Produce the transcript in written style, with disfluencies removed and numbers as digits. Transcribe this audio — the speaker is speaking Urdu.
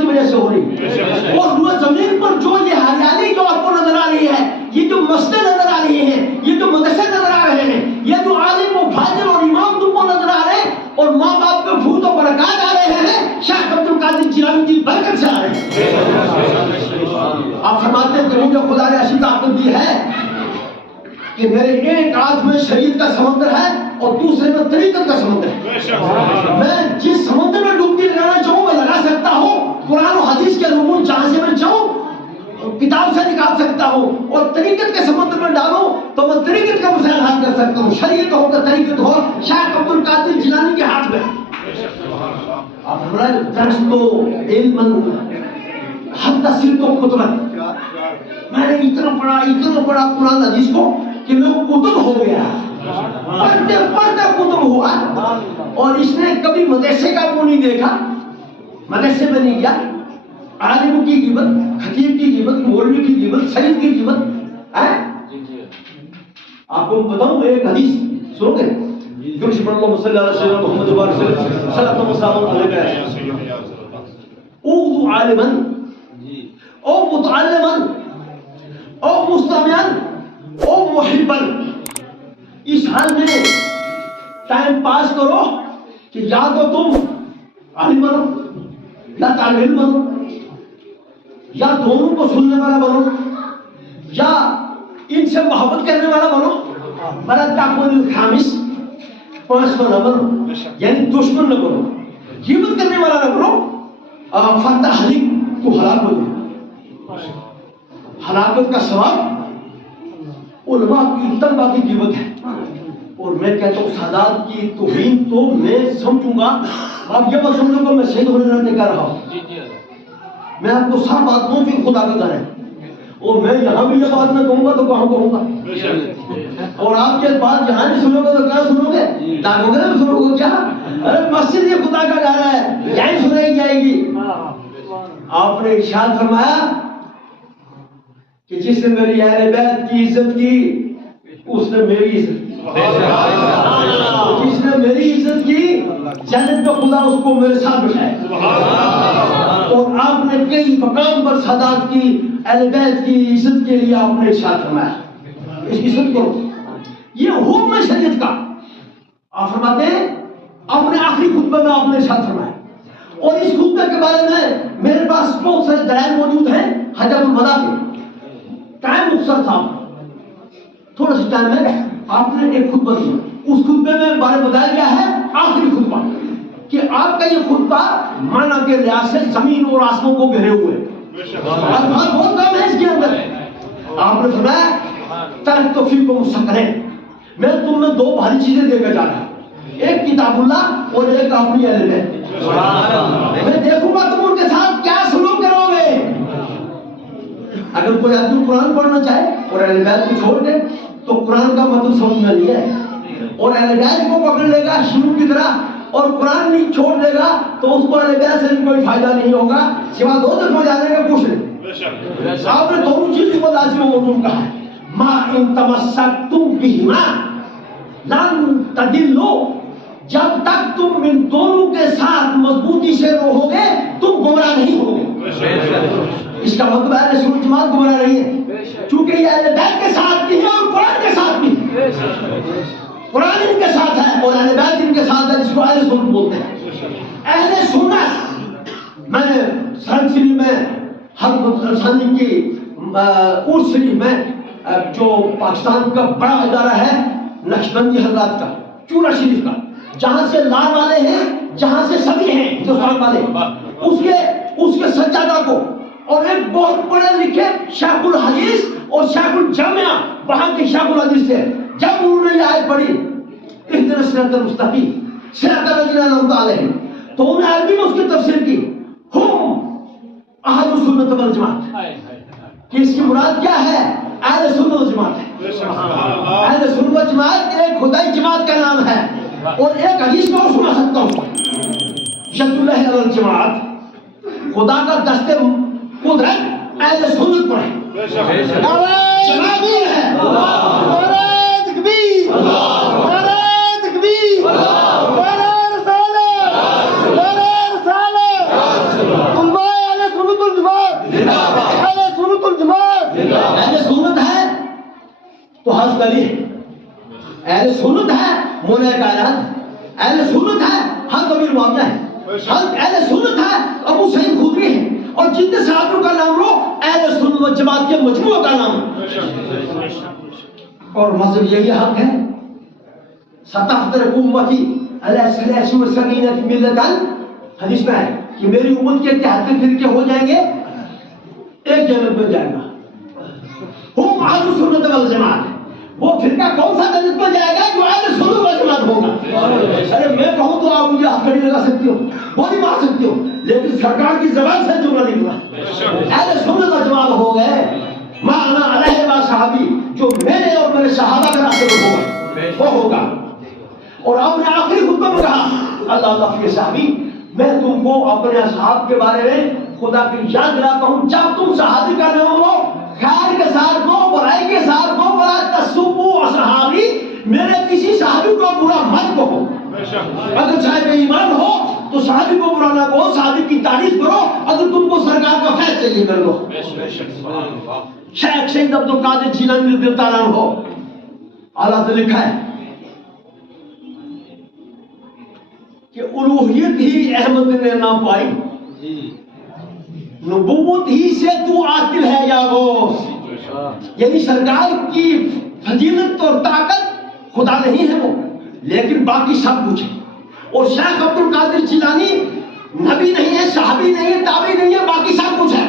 کی وجہ سے ہو رہی ہے. اور روئے زمین پر جو یہ ہریالی جو آپ کو نظر آ رہی ہے, یہ جو مسجدیں نظر آ رہی ہیں, یہ جو مدرسے نظر آ رہے ہیں, یہ جو عالم و فاضل اور امام تم کو نظر آ رہے ہیں, اور ماں باپ کے پھول و برکات آ رہے ہیں, شیخ عبد القادر جیلانی کی برکت سے آ رہے ہیں. آپ فرماتے ہیں کہ مجھے خدا نے ایسی طاقت دی ہے کہ میرے ایک ہاتھ میں شریعت کا سمندر ہے اور دوسرے میں طریقت کا سمندر ہے. میں جس سمندر میں ڈوبکی لگانا چاہوں میں لگا سکتا ہوں. قرآن و حدیث کے علوم جہاں سے میں چاہوں کتاب سے نکال سکتا ہوں, اور طریقت کے سمندر میں ڈالوں تو میں طریقت کا مسائل حل کر سکتا ہوں. شریعت ہو کہ طریقت ہو, شیخ عبد القادر جیلانی کے ہاتھ میں. اب ہمارا درس تو علم حتی صرف و قدرت. میں نے اتنا پڑھا قرآن حدیث کو کہ میں قطب ہو گیا, پڑھتے پڑھتے قطب ہوا. اور اس نے کبھی مدرسے کا منہ نہیں دیکھا, مدرسے میں نہیں گیا. عالم کی غیبت, خطیب کی غیبت, مولوی کی غیبت, سید کی غیبت. آپ کو بتاؤں ایک حدیث سنو گے, اللہم صلی اللہ علیہ وسلم محمد وبارک وسلم صلی اللہ علیہ وسلم. اغدو عالما او متعلما او مستمعا او محبا. اس حال میں ٹائم پاس کرو کہ یا تو تم عالم بنو یا طالب علم بنو, یا دونوں کو سننے والا بنو, یا ان سے محبت کرنے والا بنو. بلا تاکون الخامس, پانچواں نہ بنو, یعنی دشمن نہ بنو, غیبت کرنے والا نہ بنو. فتح حلیق تو ہلاک ہو جائے. ہلاکت کا سبب علماء کی طلبہ کی غیبت ہے. اور میں کہتا ہوں سادات کی توہین تو میں سمجھوں گا. آپ یہ بات سمجھو کہ میں شہید ہونے نہ کہہ رہا ہوں. میں آپ کو صاف بات کہوں کہ خدا کا گھر ہے, اور میں یہاں بھی یہ بات نہ کہوں گا تو کہاں کہوں گا. اور آپ یہ بات یہاں نہیں سنو گے تو کیا سنو گے, داغوگرے میں سنو گے کیا؟ ارے مسجد یہ خدا کا گھر ہے, یہیں سنائی جائے گی. آپ نے ارشاد فرمایا کہ جس نے میری اہل بیت کی عزت کی اس نے میری عزت کی. جس نے میری عزت کی جنت میں خدا اس کو میرے ساتھ بٹھائے. اور آپ نے کئی مقام پر سادات کی اہل بیت کی عزت کے لیے آپ نے ارشاد فرمایا اس کی عزت کرو. یہ حکم ہے شریعت کا. آپ فرماتے ہیں اپنے آخری خطبے میں آپ نے ارشاد فرمایا, اور اس خطبے کے بارے میں میرے پاس بہت سارے دلائل موجود ہیں حجت الوداع کے. ٹائم مختصر تھا, تھوڑا سا ٹائم ہے. آپ نے ایک خطبہ دیا, اس خطبے میں بارے بتایا گیا ہے آخری خطبہ کہ آپ کا یہ خطبہ معنی کے لحاظ سے زمین اور آسموں کو گھیرے ہوئے. الفاظ بہت کم ہے اس کے اندر. آپ نے فرمایا ترکت فیکم ثقلین, میں تم میں دو بھاری چیزیں دے کر جا رہا ہوں, ایک کتاب اللہ اور ایک اپنی اہل بیت. میں دیکھوں گا تم ان کے ساتھ کیا سلوک کرو گے. اگر کوئی آدمی قرآن پڑھنا چاہے اور اہل بیت کو چھوڑ دے تو قرآن کا مطلب سمجھ میں نہیں ہے, اور اہل بیت کو پکڑ لے گا شروع کی طرح اور قرآن نہیں چھوڑ دے گا تو اس کو اہل بیت سے کوئی فائدہ نہیں ہوگا سوا دو تک ہو جانے کا. پوچھ لیں آپ نے دونوں چیزوں کو لازم موضوع کہا ہے. ما ان تمسکتم بہما لن تضلوا, جب تک تم ان دونوں کے ساتھ مضبوطی سے رہو گے تم گمراہ نہیں ہوگے. اس کا مطلب ہے رسول جماعت گمراہ نہیں ہے, چونکہ یہ اہل بیت کے ساتھ بھی ہے اور قرآن کے ساتھ بھی. قرآن ان کے ساتھ ہے اور اہل بیت ان کے ساتھ ہے, جس کو اہل سنت بولتے ہیں. اہل سنت میں سرنگ شریف میں حضرت رسانی کی عرس شریف میں جو پاکستان کا بڑا ادارہ ہے نقشبندی حضرات کا, چورا شریف کا, جہاں سے لال والے ہیں, جہاں سے سبھی ہیں ہندوستان والے, اس کے سجادہ کو اور ایک بہت پڑھے لکھے شیخ الحدیث اور شیخ الجامعہ وہاں کے شیخ الحدیث سے جب انہوں نے یہ آیت پڑھی اہدنا الصراط المستقیم صراط الذین انعمت علیہم, تو انہوں نے عربی میں اس کی تفسیر کی ہم اہل سنت والجماعت, کہ اس کی مراد کیا ہے, اہل سنت والجماعت ہے. اہل سنت والجماعت ایک خدائی جماعت کا نام ہے. اور ایک حدیث میں اور سنا سکتا ہوں, ید اللہ علی الجماعت, خدا کا دست قدرت اہل سنت پر ہے. جماعت ہے. نعرہ تکبیر, نعرہ تکبیر, نعرہ رسالت, نعرہ رسالت, علماء تو حضرت علی اہل سنت ہے، مولا کائنات اہل سنت ہے، حضرت امیر معاویہ ہے، حضرت اہل سنت ہے، ابو سعید خدری ہے، اور جتنے صحابیوں کا نام لو اہل سنت و جماعت کے مجموعہ کا نام. اور مذہب یہی حق ہے. ستفترق امتی علی ثلاث وسبعین ملۃ، حدیث میں ہے کہ میری امت کے 73 فرقے ہو جائیں گے، ایک جنت میں جائے گا. ہم اہل سنت والجماعت. وہ فرقہ کون سا جنت میں جائے گا؟ جو اہل سنت والجماعت ہوگا. ارے میں کہوں تو آپ مجھے ہاتھ کھڑی لگا سکتی ہو، گولی مار سکتی ہو، لیکن سرکار کی زبان سے جملہ نکلا اہل سنت والجماعت ہو گئے. ما انا علیہ و صحابی، جو میرے اور میرے صحابہ کے راستے پر ہوگا وہ ہوگا. اور آپ نے آخری خطبہ میں کہا اللہ اللہ فی صحابی، میں تم کو اپنے اصحاب کے بارے میں خدا کی یاد دلاتا ہوں. جب تم صحابی کا نام لو خیر کے ساتھ کو، برائی کے ساتھ کو، ولا تسبوا اصحابی، میرے کسی صحابی کو برا مت کہو. اگر صاحب ایمان ہو تو صحابی کو برا نہ کہو، صحابی کی تعریف کرو. اگر تم کو سرکار کا فیض چاہیے کر لو. شیخ سید عبد القادر جیلانی رضی اللہ عنہ ہو، اعلیٰ سے لکھا ہے کہ الوہیت ہی احمد نے نہ پائی، نبوت ہی سے تو عاطل ہے یا غوث. یعنی سرکار کی فضیلت اور طاقت خدا نہیں ہے وہ، لیکن باقی سب کچھ ہے. اور شیخ عبد القادر جیلانی نبی نہیں ہے، صحابی نہیں ہے، تابعی نہیں ہے، باقی سب کچھ ہے.